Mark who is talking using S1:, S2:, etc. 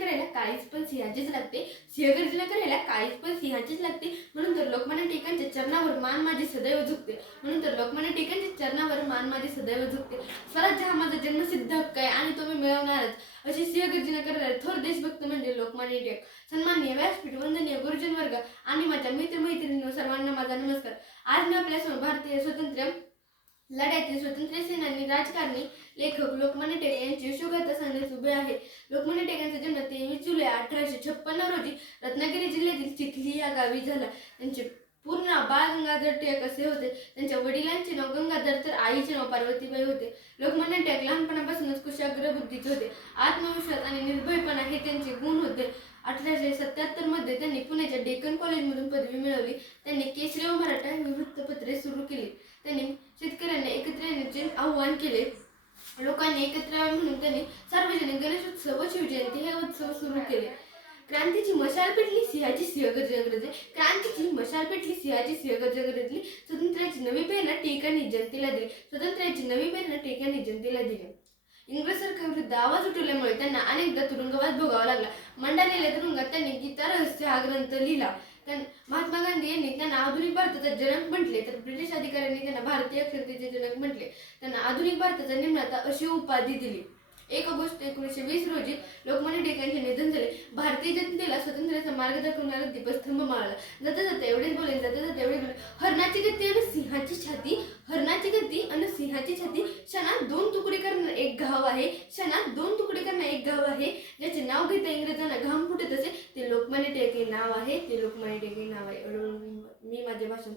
S1: करायला काळीच पण सिंहाचीच लागते. सिंहगर्जना करायला काळीच पण सिंहाचीच लागते. म्हणून तर लोकमान्य टिकांच्या चरणावर मान माझी सदैव झुकते. म्हणून तर लोकमान्य टिकांच्या चरणावर मान माझी सदैव झुकते. स्वराज्य हा माझा जन्मसिद्ध हक्क आहे आणि तो मी मिळवणारच. अशी सिंहगर्जना करणारे थोर देशभक्त म्हणजे लोकमान्य टिळक. सन्मान्य व्यासपीठ वंदनीय गुरुजन वर्ग आणि माझ्या मित्रमैत्रिणी सर्वांना माझा नमस्कार. आज मी आपल्यासमोर भारतीय स्वातंत्र्य लढ्यातील स्वतंत्र सेनानी राजकारणी लेखक लोकमान्य टिळक यांची यशोगाथा उभे आहे. लोकमान्य टिळकांचा जन्म तेवीस जुलै अठराशे छप्पन्न रोजी रत्नागिरी जिल्ह्यातील चिखली या गावी झाला. त्यांचे पूर्ण बाळ गंगाधर टिळक असे होते. त्यांच्या वडिलांचे नाव गंगाधर तर आईचे नाव पार्वतीबाई होते. लोकमान्य टिळक लहानपणापासूनच कुशाग्र बुद्धीचे होते. आत्मविश्वास आणि निर्भयपणा हे त्यांचे गुण होते. अठराशे सत्याहत्तरमध्ये त्यांनी पुण्याच्या डेक्कन कॉलेजमधून पदवी मिळवली. त्यांनी केसरी व मराठा वृत्तपत्रे सुरू केली. त्यांनी शेतकऱ्यांना एकत्र येण्याचे आव्हान केले. लोकांनी एकत्र यावे म्हणून त्यांनी सार्वजनिक गणेशोत्सव व शिवजयंती हे उत्सव सुरू केले. क्रांतीची मशाल पेटली सिंहाची सिंह गरजली. क्रांतीची मशाल पेटली सिंहाची सिंह गरजली. स्वातंत्र्याची नवी प्रेरणा टिळकांनी जनतेला दिली. स्वातंत्र्याची नवी प्रेरणा टिळकांनी जनतेला दिली. इंग्रज सरकारविरुद्ध आवाज उठवल्यामुळे त्यांना अनेकदा तुरुंगवास भोगावा लागला. मंडालेल्या तुरुंगात त्यांनी गीता रहस्य हा ग्रंथ लिहिला. महात्मा गांधी यांनी त्यांना आधुनिक भारताचा जनक म्हटले तर ब्रिटिश अधिकाऱ्यांनी त्यांना भारतीय अक्षरतेचे जनक म्हटले. त्यांना आधुनिक भारताचा निर्माता अशी उपाधी दिली. एक ऑगस्ट एकोणीसशे वीस रोजी लोकमान्य टिळकांचे निधन झाले. भारतीय जनतेला स्वातंत्र्याचा मार्ग दाखवणारा दीपस्तंभ माळला. जाता जाता एवढेच बोलेन जाता जाता एवढे बोले हरणाची गती आणि सिंहाची छाती हरणाची गती आणि सिंहाची छाती क्षणात दोन तुकडे करणं एक गाव आहे क्षणात दोन तुकडे करणं एक गाव आहे ज्याचे नाव घेता इंग्रजांना घाम फुटत असे ते लोकमान्य टिळक हे नाव आहे ते लोकमान्य टिळक नाव आहे. एवढं मी माझे भाषण